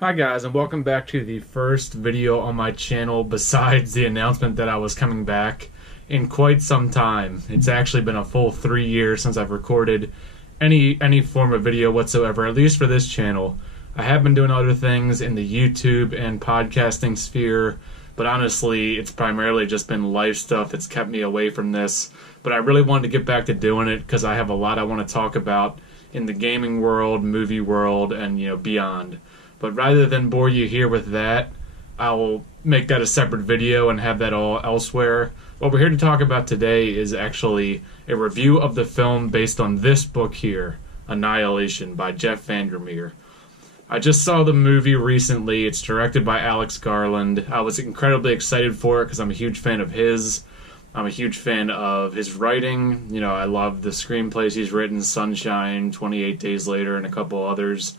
Hi guys, and welcome back to the first video on my channel besides the announcement that I was coming back in quite some time. It's actually been a full 3 years since I've recorded any form of video whatsoever, at least for this channel. I have been doing other things in the YouTube and podcasting sphere, but honestly, it's primarily just been life stuff that's kept me away from this. But I really wanted to get back to doing it because I have a lot I want to talk about in the gaming world, movie world, and beyond. But rather than bore you here with that, I will make that a separate video and have that all elsewhere. What we're here to talk about today is actually a review of the film based on this book here, Annihilation by Jeff Vandermeer. I just saw the movie recently. It's directed by Alex Garland. I was incredibly excited for it because I'm a huge fan of his. I'm a huge fan of his writing. I love the screenplays he's written, Sunshine, 28 Days Later, and a couple others.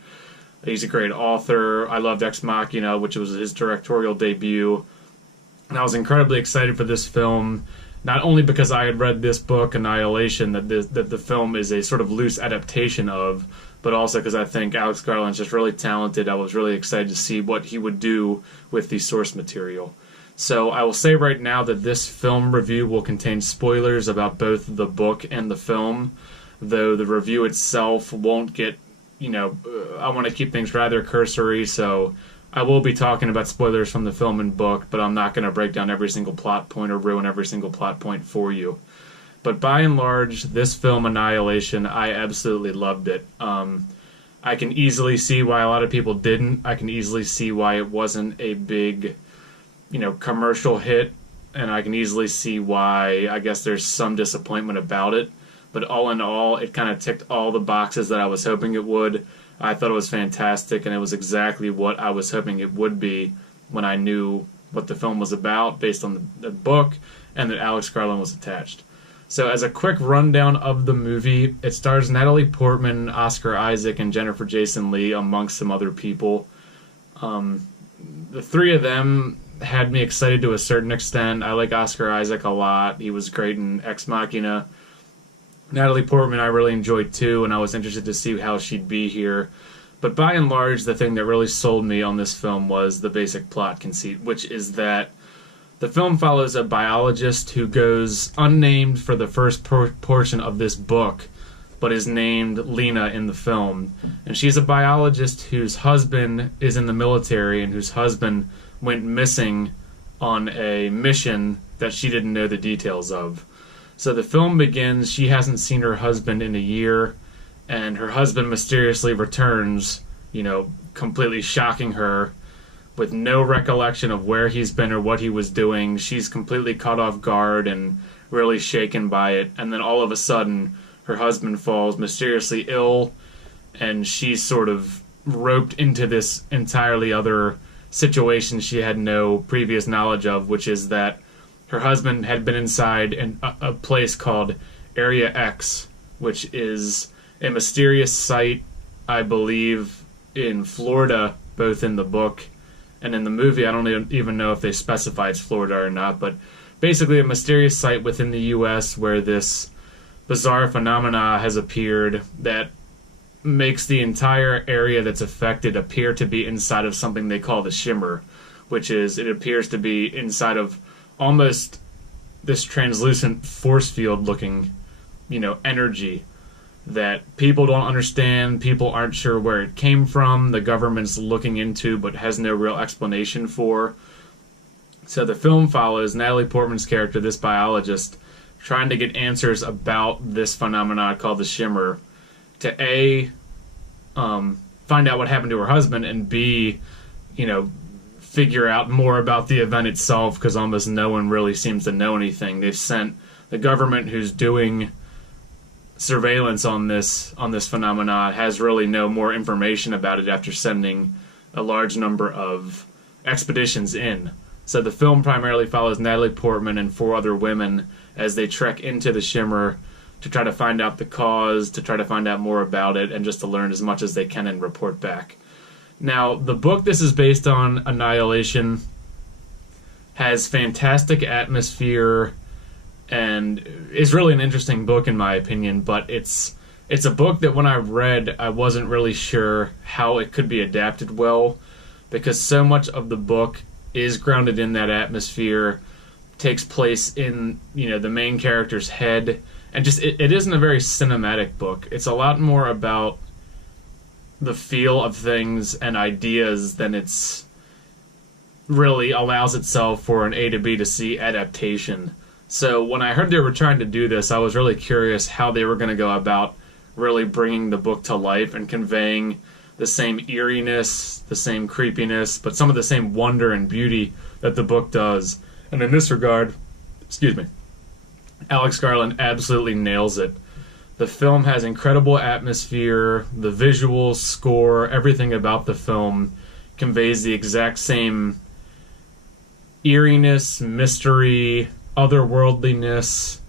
He's a great author. I loved Ex Machina, which was his directorial debut. And I was incredibly excited for this film, not only because I had read this book, Annihilation, that the film is a sort of loose adaptation of, but also because I think Alex Garland's just really talented. I was really excited to see what he would do with the source material. So I will say right now that this film review will contain spoilers about both the book and the film, though the review itself won't get I want to keep things rather cursory, so I will be talking about spoilers from the film and book, but I'm not going to break down every single plot point or ruin every single plot point for you. But by and large, this film, Annihilation, I absolutely loved it. I can easily see why a lot of people didn't. I can easily see why it wasn't a big, commercial hit, and I can easily see why I guess there's some disappointment about it. But all in all, it kind of ticked all the boxes that I was hoping it would. I thought it was fantastic, and it was exactly what I was hoping it would be when I knew what the film was about based on the book and that Alex Garland was attached. So as a quick rundown of the movie, it stars Natalie Portman, Oscar Isaac, and Jennifer Jason Leigh, amongst some other people. The three of them had me excited to a certain extent. I like Oscar Isaac a lot. He was great in Ex Machina. Natalie Portman I really enjoyed too, and I was interested to see how she'd be here. But by and large, the thing that really sold me on this film was the basic plot conceit, which is that the film follows a biologist who goes unnamed for the first portion of this book, but is named Lena in the film. And she's a biologist whose husband is in the military and whose husband went missing on a mission that she didn't know the details of. So the film begins, she hasn't seen her husband in a year, and her husband mysteriously returns, completely shocking her, with no recollection of where he's been or what he was doing. She's completely caught off guard and really shaken by it, and then all of a sudden, her husband falls mysteriously ill, and she's sort of roped into this entirely other situation she had no previous knowledge of, which is that her husband had been inside a place called Area X, which is a mysterious site, I believe, in Florida, both in the book and in the movie. I don't even know if they specify it's Florida or not, but basically a mysterious site within the U.S. where this bizarre phenomena has appeared that makes the entire area that's affected appear to be inside of something they call the shimmer, which is, it appears to be inside of almost this translucent force field looking, energy that people don't understand, people aren't sure where it came from, the government's looking into but has no real explanation for. So the film follows Natalie Portman's character, this biologist, trying to get answers about this phenomenon called the shimmer to A, find out what happened to her husband, and B, figure out more about the event itself, because almost no one really seems to know anything. They've sent the government who's doing surveillance on this phenomena has really no more information about it after sending a large number of expeditions in. So the film primarily follows Natalie Portman and 4 other women as they trek into the shimmer to try to find out the cause, to try to find out more about it, and just to learn as much as they can and report back. Now, the book this is based on, Annihilation, has fantastic atmosphere and is really an interesting book in my opinion, but it's a book that when I read, I wasn't really sure how it could be adapted well. because so much of the book is grounded in that atmosphere, takes place in, the main character's head, and just it isn't a very cinematic book. It's a lot more about the feel of things and ideas than it's really allows itself for an A to B to C adaptation. So when I heard they were trying to do this, I was really curious how they were going to go about really bringing the book to life and conveying the same eeriness, the same creepiness, but some of the same wonder and beauty that the book does. And in this regard, Alex Garland absolutely nails it. The film has incredible atmosphere, the visuals, score, everything about the film conveys the exact same eeriness, mystery, otherworldliness,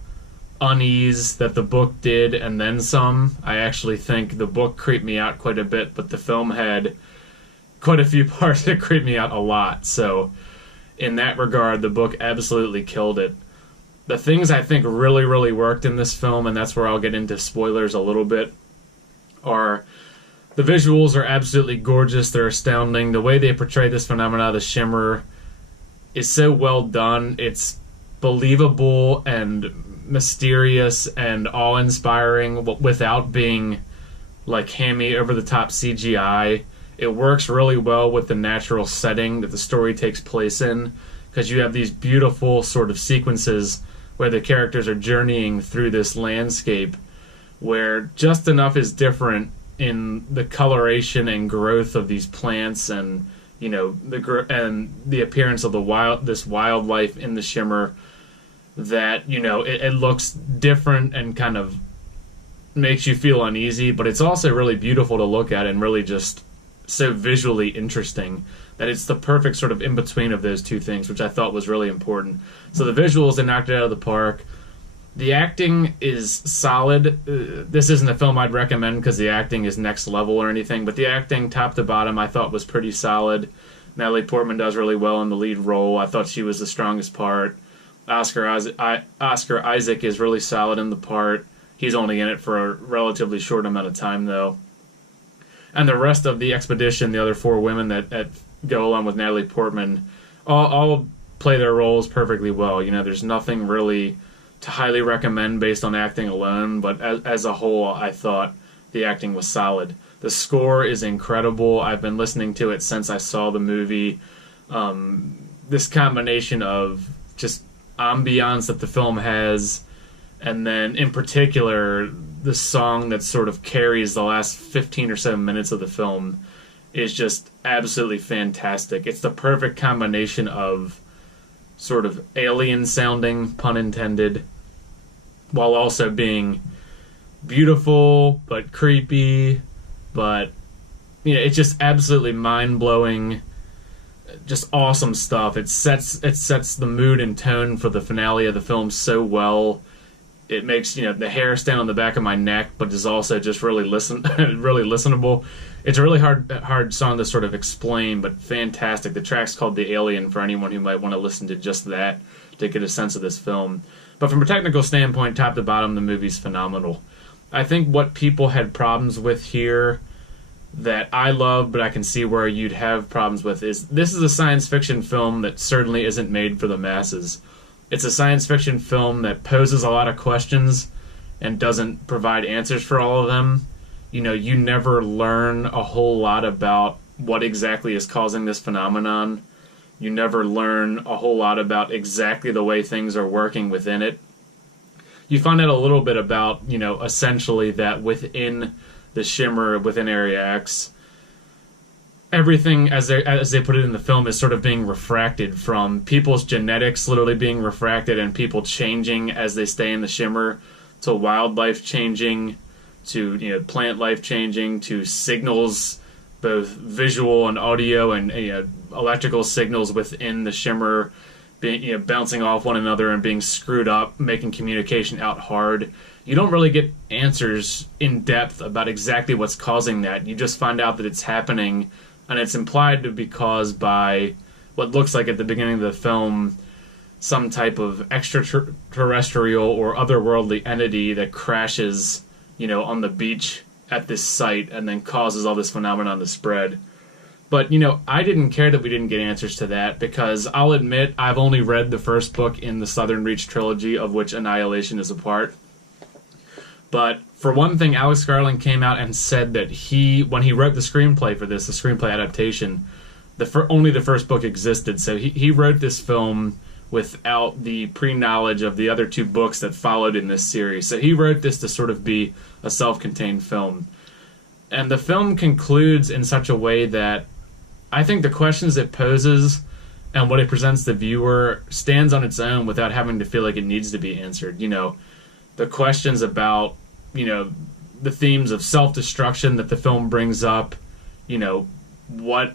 unease that the book did, and then some. I actually think the book creeped me out quite a bit, but the film had quite a few parts that creeped me out a lot. So in that regard, the book absolutely killed it. The things I think really, really worked in this film, and that's where I'll get into spoilers a little bit, are the visuals are absolutely gorgeous. They're astounding. The way they portray this phenomena, the shimmer, is so well done. It's believable and mysterious and awe-inspiring without being like hammy, over-the-top CGI. It works really well with the natural setting that the story takes place in, because you have these beautiful sort of sequences where the characters are journeying through this landscape where just enough is different in the coloration and growth of these plants and the appearance of this wildlife in the shimmer that it looks different and kind of makes you feel uneasy, but it's also really beautiful to look at and really just so visually interesting that it's the perfect sort of in-between of those two things, which I thought was really important. So the visuals, they knocked it out of the park. The acting is solid. This isn't a film I'd recommend because the acting is next level or anything, but the acting, top to bottom, I thought was pretty solid. Natalie Portman does really well in the lead role. I thought she was the strongest part. Oscar Isaac is really solid in the part. He's only in it for a relatively short amount of time, though. And the rest of the expedition, the other four women that go along with Natalie Portman, all play their roles perfectly well. There's nothing really to highly recommend based on acting alone, but as a whole, I thought the acting was solid. The score is incredible. I've been listening to it since I saw the movie. This combination of just ambiance that the film has, and then in particular the song that sort of carries the last 15 or so minutes of the film is just absolutely fantastic. It's the perfect combination of sort of alien sounding, pun intended, while also being beautiful but creepy, but it's just absolutely mind-blowing, just awesome stuff. It sets the mood and tone for the finale of the film so well. It makes the hair stand on the back of my neck, but is also just really really listenable. It's a really hard song to sort of explain, but fantastic. The track's called "The Alien" for anyone who might want to listen to just that to get a sense of this film. But from a technical standpoint, top to bottom, the movie's phenomenal. I think what people had problems with here that I love, but I can see where you'd have problems with, is this is a science fiction film that certainly isn't made for the masses. It's a science fiction film that poses a lot of questions and doesn't provide answers for all of them. You never learn a whole lot about what exactly is causing this phenomenon. You never learn a whole lot about exactly the way things are working within it. You find out a little bit about, essentially that within the shimmer, within Area X, everything, as they put it in the film, is sort of being refracted from people's genetics literally being refracted and people changing as they stay in the shimmer, to wildlife changing, to plant life changing, to signals, both visual and audio and electrical signals within the shimmer being bouncing off one another and being screwed up, making communication out hard. You don't really get answers in depth about exactly what's causing that. You just find out that it's happening, and it's implied to be caused by what looks like at the beginning of the film some type of extraterrestrial or otherworldly entity that crashes, on the beach at this site and then causes all this phenomenon to spread. But, I didn't care that we didn't get answers to that, because I'll admit I've only read the first book in the Southern Reach trilogy, of which Annihilation is a part. But for one thing, Alex Garland came out and said that when he wrote the screenplay for this, the screenplay adaptation, only the first book existed. So he wrote this film without the pre-knowledge of the other two books that followed in this series. So he wrote this to sort of be a self-contained film. And the film concludes in such a way that I think the questions it poses and what it presents the viewer stands on its own without having to feel like it needs to be answered. The questions about, the themes of self-destruction that the film brings up, what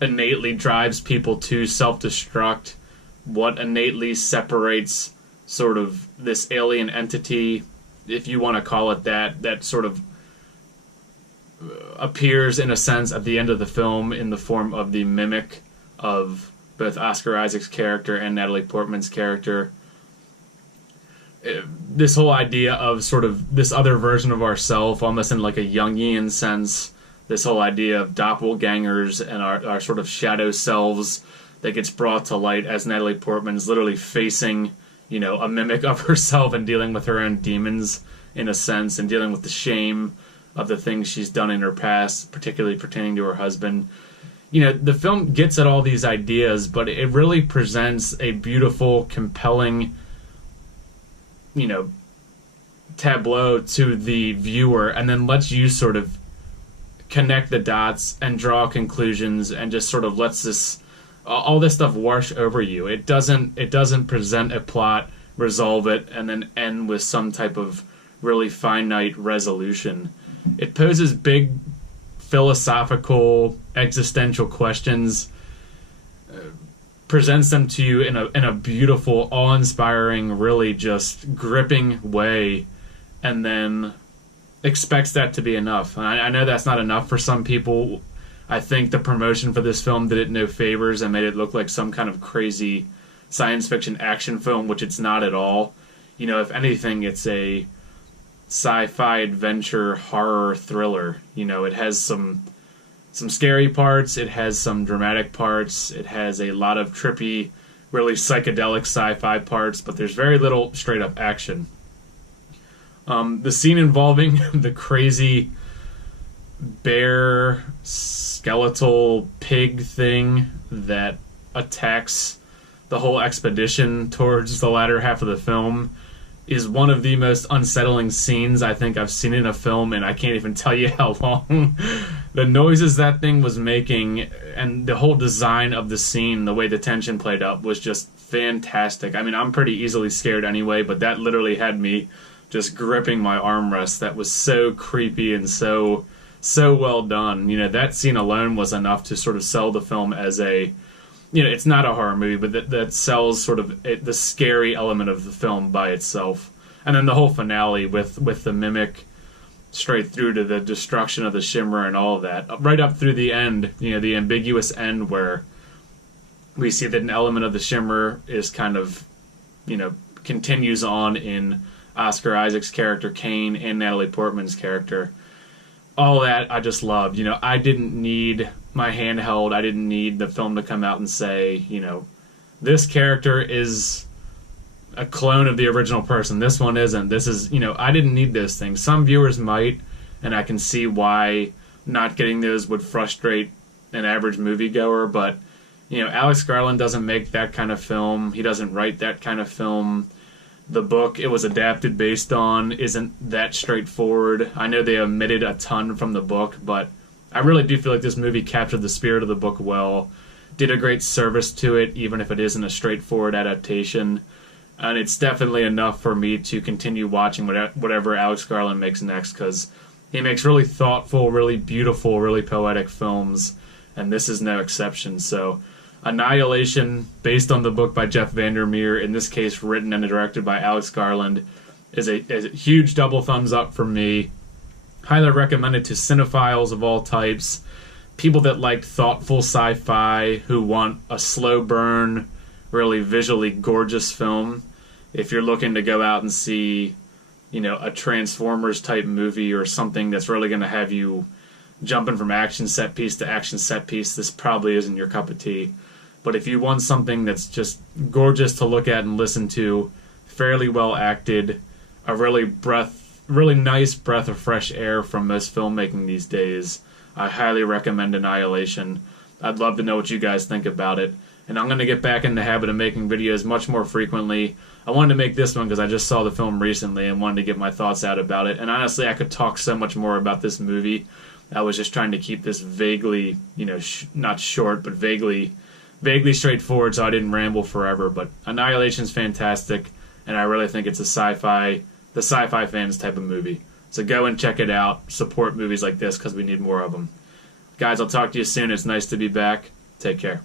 innately drives people to self-destruct, what innately separates sort of this alien entity, if you want to call it that sort of appears in a sense at the end of the film in the form of the mimic of both Oscar Isaac's character and Natalie Portman's character. This whole idea of sort of this other version of ourself, almost in like a Jungian sense, this whole idea of doppelgangers and our sort of shadow selves that gets brought to light as Natalie Portman's literally facing, a mimic of herself and dealing with her own demons in a sense, and dealing with the shame of the things she's done in her past, particularly pertaining to her husband. The film gets at all these ideas, but it really presents a beautiful, compelling, tableau to the viewer, and then lets you sort of connect the dots and draw conclusions, and just sort of lets all this stuff wash over you. It doesn't present a plot, resolve it, and then end with some type of really finite resolution. It poses big philosophical, existential questions, presents them to you in a beautiful, awe-inspiring, really just gripping way, and then expects that to be enough. And I know that's not enough for some people. I think the promotion for this film did it no favors and made it look like some kind of crazy science fiction action film, which it's not at all. If anything, it's a sci-fi adventure horror thriller. It has some scary parts, it has some dramatic parts, it has a lot of trippy, really psychedelic sci-fi parts, but there's very little straight up action. The scene involving the crazy bear skeletal pig thing that attacks the whole expedition towards the latter half of the film is one of the most unsettling scenes I think I've seen in a film, and I can't even tell you how long. The noises that thing was making and the whole design of the scene, the way the tension played up, was just fantastic. I mean, I'm pretty easily scared anyway, but that literally had me just gripping my armrest. That was so creepy and so well done. That scene alone was enough to sort of sell the film as a, it's not a horror movie, but that sells sort of the scary element of the film by itself. And then the whole finale with the mimic straight through to the destruction of the Shimmer and all of that, right up through the end, the ambiguous end where we see that an element of the Shimmer is kind of, continues on in Oscar Isaac's character Kane and Natalie Portman's character. All that I just loved. I didn't need my handheld. I didn't need the film to come out and say, this character is a clone of the original person. This one isn't. This is, I didn't need those things. Some viewers might, and I can see why not getting those would frustrate an average moviegoer. But, Alex Garland doesn't make that kind of film. He doesn't write that kind of film. The book it was adapted based on isn't that straightforward. I know they omitted a ton from the book, but I really do feel like this movie captured the spirit of the book well, did a great service to it, even if it isn't a straightforward adaptation. And it's definitely enough for me to continue watching whatever Alex Garland makes next, because he makes really thoughtful, really beautiful, really poetic films, and this is no exception. So Annihilation, based on the book by Jeff Vandermeer, in this case written and directed by Alex Garland, is a huge double thumbs up for me. Highly recommended to cinephiles of all types, people that like thoughtful sci-fi, who want a slow burn, really visually gorgeous film. If you're looking to go out and see, a Transformers type movie or something that's really going to have you jumping from action set piece to action set piece, this probably isn't your cup of tea. But if you want something that's just gorgeous to look at and listen to, fairly well acted, a really nice breath of fresh air from most filmmaking these days, I highly recommend Annihilation. I'd love to know what you guys think about it. And I'm going to get back in the habit of making videos much more frequently. I wanted to make this one because I just saw the film recently and wanted to get my thoughts out about it. And honestly, I could talk so much more about this movie. I was just trying to keep this vaguely, not short, but vaguely straightforward so I didn't ramble forever. But Annihilation's fantastic, and I really think it's the sci-fi fans type of movie. So go and check it out. Support movies like this because we need more of them. Guys, I'll talk to you soon. It's nice to be back. Take care.